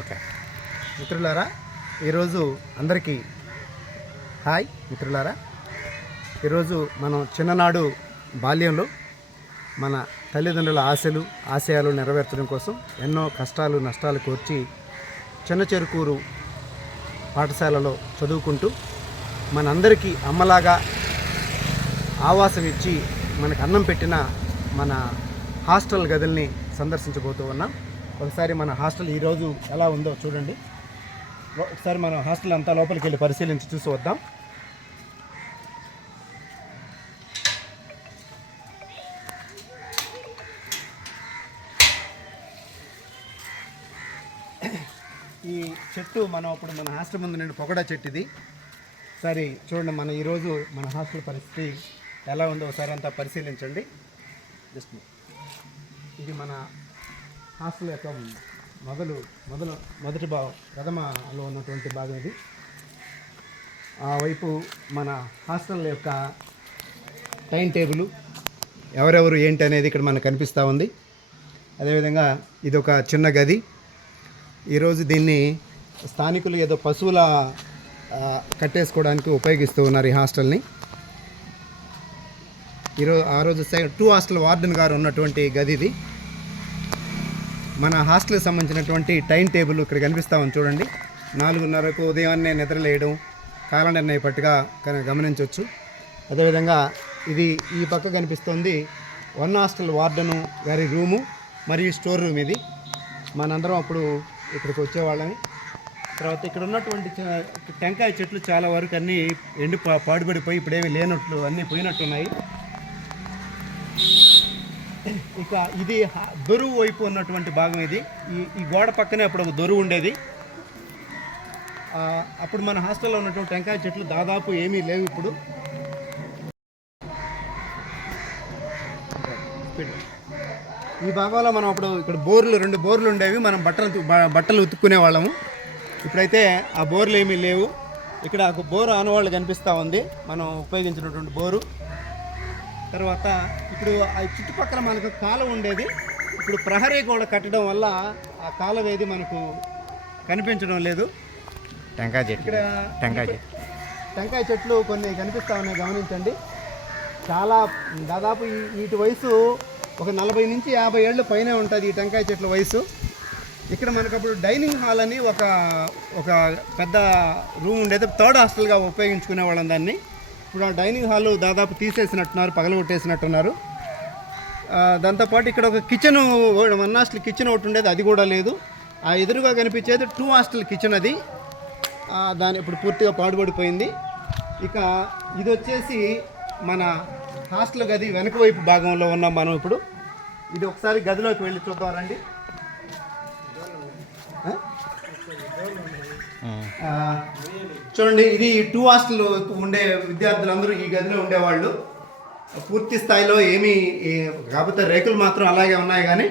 Okay మిత్రులారా, ఈరోజు అందరికీ హాయ్ మిత్రులారా. ఈరోజు మనం చిన్ననాడు బాల్యంలో మన తల్లిదండ్రుల ఆశయాలు నెరవేర్చడం కోసం ఎన్నో కష్టాలు నష్టాలు కోర్చి చిన్న చెరుకూరు పాఠశాలలో చదువుకుంటూ మనందరికీ అమ్మలాగా ఆవాసం ఇచ్చి మనకు అన్నం పెట్టిన మన హాస్టల్ గదుల్ని సందర్శించబోతూ ఉన్నాం. ఒకసారి మన హాస్టల్ ఈరోజు ఎలా ఉందో చూడండి. ఒకసారి మన హాస్టల్ అంతా లోపలికి వెళ్ళి పరిశీలించి చూసి వద్దాం. ఈ చెట్టు మనం ఇప్పుడు మన హాస్టల్ ముందు నేను పొగడా చెట్టు ఇది. ఒకసారి చూడండి, మన ఈరోజు మన హాస్టల్ పరిస్థితి ఎలా ఉందో ఒకసారి అంతా పరిశీలించండి. జస్ట్ ఇది మన హాస్టల్ యొక్క మొదటి భాగం, ప్రథమలో ఉన్నటువంటి భాగం ఇది. ఆ వైపు మన హాస్టల్ యొక్క టైం టేబుల్, ఎవరెవరు ఏంటి అనేది ఇక్కడ మనకు కనిపిస్తూ ఉంది. అదేవిధంగా ఇది ఒక చిన్న గది. ఈరోజు దీన్ని స్థానికులు ఏదో పశువుల కట్టేసుకోవడానికి ఉపయోగిస్తూ ఉన్నారు ఈ హాస్టల్ని. ఆ రోజు 2 హాస్టల్ వార్డెన్ గారు ఉన్నటువంటి గది ఇది. మన హాస్టల్కి సంబంధించినటువంటి టైం టేబుల్ ఇక్కడ కనిపిస్తూ ఉంది చూడండి. 4:30కు ఉదయాన్నే నిద్రలేయడం కాలనిర్ణయ పట్టుగా గమనించవచ్చు. అదేవిధంగా ఇది ఈ పక్క కనిపిస్తుంది 1 హాస్టల్ వార్డెను గారి రూము మరియు స్టోర్ రూమ్ ఇది. మనందరం అప్పుడు ఇక్కడికి వచ్చేవాళ్ళని. తర్వాత ఇక్కడ ఉన్నటువంటి టెంకాయ చెట్లు చాలా వరకు అన్నీ పాడుపడిపోయి ఇప్పుడేవి లేనట్లు అన్నీ పోయినట్టున్నాయి. ఇక ఇది దొరువు వైపు ఉన్నటువంటి భాగం ఇది. ఈ గోడ పక్కనే అప్పుడు ఒక దొరువు ఉండేది. అప్పుడు మన హాస్టల్లో ఉన్నటువంటి టెంకాయ చెట్లు దాదాపు ఏమీ లేవు ఇప్పుడు. ఈ భాగంలో మనం అప్పుడు ఇక్కడ 2 బోర్లు ఉండేవి. మనం బట్టలు ఉతుక్కునే వాళ్ళము. ఇప్పుడైతే ఆ బోర్లు ఏమీ లేవు. ఇక్కడ ఒక బోరు ఆనవాళ్ళు కనిపిస్తూ ఉంది, మనం ఉపయోగించినటువంటి బోరు. తర్వాత ఇప్పుడు ఆ చుట్టుపక్కల మనకు కాలువ ఉండేది. ఇప్పుడు ప్రహరీ గోడ కట్టడం వల్ల ఆ కాలువ ఏది మనకు కనిపించడం లేదు. ఇక్కడ టెంకాయ చెట్లు కొన్ని కనిపిస్తూ ఉన్నాయి, గమనించండి. చాలా దాదాపు వీటి వయసు ఒక 40 నుంచి 50 ఏళ్ళు పైనే ఉంటుంది ఈ టెంకాయ చెట్ల వయసు. ఇక్కడ మనకప్పుడు డైనింగ్ హాల్ అని ఒక పెద్ద రూమ్ ఉండేది, 3rd హాస్టల్గా ఉపయోగించుకునే వాళ్ళం దాన్ని. ఇప్పుడు ఆ డైనింగ్ హాల్ దాదాపు తీసేసినట్టున్నారు, పగలగొట్టేసినట్టున్నారు. దాంతోపాటు ఇక్కడ ఒక కిచెన్, 1 హాస్టల్ కిచెన్ ఒకటి ఉండేది, అది కూడా లేదు. ఆ ఎదురుగా కనిపించేది 2 హాస్టల్ కిచెన్ అది. దాని ఇప్పుడు పూర్తిగా పాడుపడిపోయింది. ఇక ఇది వచ్చేసి మన హాస్టల్ గది వెనక వైపు భాగంలో ఉన్నాం మనం ఇప్పుడు. ఇది ఒకసారి గదిలోకి వెళ్ళి చూద్దాం రండి. చూడండి, ఇది 2 హాస్టల్ ఉండే విద్యార్థులందరూ ఈ గదిలో ఉండేవాళ్ళు. పూర్తి స్థాయిలో కాకపోతే రేకులు మాత్రం అలాగే ఉన్నాయి, కానీ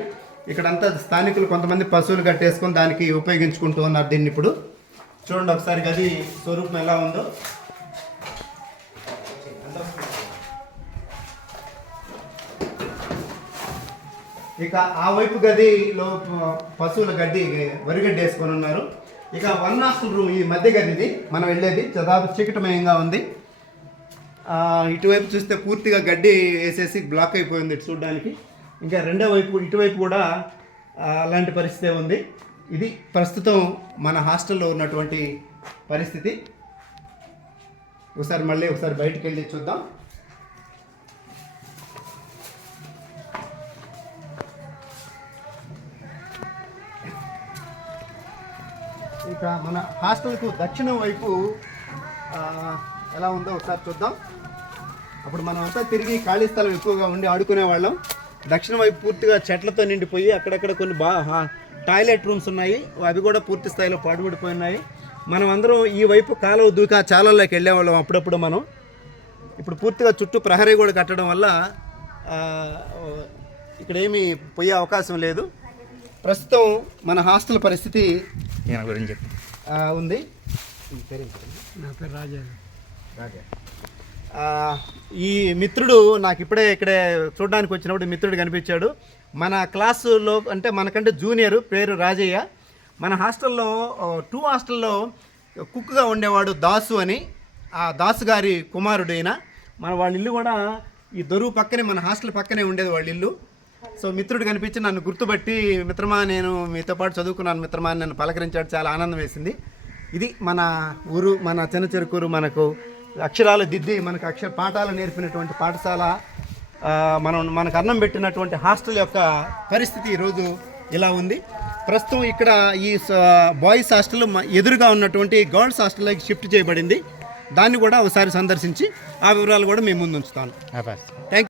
ఇక్కడంతా స్థానికులు కొంతమంది పశువులు కట్టేసుకొని దానికి ఉపయోగించుకుంటూ ఉన్నారు దీన్ని. ఇప్పుడు చూడండి ఒకసారి గది స్వరూపం ఎలా ఉందో. ఇక ఆ వైపు గదిలో పశువుల వరిగడ్డి వేసుకొని ఉన్నారు. ఇక 1 హాస్టల్ రూమ్ ఈ మధ్య గది ఇది మనం వెళ్ళేది, దాదాపు చీకటమయంగా ఉంది. ఇటువైపు చూస్తే పూర్తిగా గడ్డి వేసేసి బ్లాక్ అయిపోయింది చూడడానికి. ఇంకా రెండో వైపు ఇటువైపు కూడా అలాంటి పరిస్థితే ఉంది. ఇది ప్రస్తుతం మన హాస్టల్లో ఉన్నటువంటి పరిస్థితి. ఒకసారి బయటికి వెళ్ళి చూద్దాం. ఇక మన హాస్టల్కు దక్షిణం వైపు ఎలా ఉందో ఒకసారి చూద్దాం. అప్పుడు మనం అంతా తిరిగి ఖాళీ స్థలం ఎక్కువగా ఉండి ఆడుకునే వాళ్ళం. దక్షిణం వైపు పూర్తిగా చెట్లతో నిండిపోయి అక్కడక్కడ కొన్ని టాయిలెట్ రూమ్స్ ఉన్నాయి, అవి కూడా పూర్తి స్థాయిలో పాడుపడిపోయినాయి. మనం అందరం ఈ వైపు కాలువ దూకా చాలల్లోకి వెళ్ళేవాళ్ళం అప్పుడప్పుడు మనం. ఇప్పుడు పూర్తిగా చుట్టూ ప్రహరీ కూడా కట్టడం వల్ల ఇక్కడ ఏమీ పోయే అవకాశం లేదు. ప్రస్తుతం మన హాస్టల్ పరిస్థితి గురించి ఉంది. నా పేరు రాజా. ఈ మిత్రుడు నాకు ఇక్కడే చూడడానికి వచ్చినప్పుడు మిత్రుడు కనిపించాడు. మన క్లాసులో అంటే మనకంటే జూనియర్, పేరు రాజయ్య. మన హాస్టల్లో 2 హాస్టల్లో కుక్గా ఉండేవాడు దాసు అని, ఆ దాసు గారి కుమారుడైన మన వాళ్ళ ఇల్లు కూడా ఈ దొరువు పక్కనే, మన హాస్టల్ పక్కనే ఉండేది వాళ్ళ ఇల్లు. సో మిత్రుడు కనిపించి నన్ను గుర్తుపట్టి, మిత్రమా నేను మీతో పాటు చదువుకున్నాను మిత్రమా అని నన్ను పలకరించాడు. చాలా ఆనందం వేసింది. ఇది మన ఊరు, మన చిన్న చెరుకూరు, మనకు అక్షరాలు దిద్ది మనకు పాఠాలు నేర్పినటువంటి పాఠశాల, మనకు అన్నం పెట్టినటువంటి హాస్టల్ యొక్క పరిస్థితి ఈరోజు ఇలా ఉంది. ప్రస్తుతం ఇక్కడ ఈ బాయ్స్ హాస్టల్ ఎదురుగా ఉన్నటువంటి గర్ల్స్ హాస్టల్లోకి షిఫ్ట్ చేయబడింది. దాన్ని కూడా ఒకసారి సందర్శించి ఆ వివరాలు కూడా మేము ముందు ఉంచుతాను. థ్యాంక్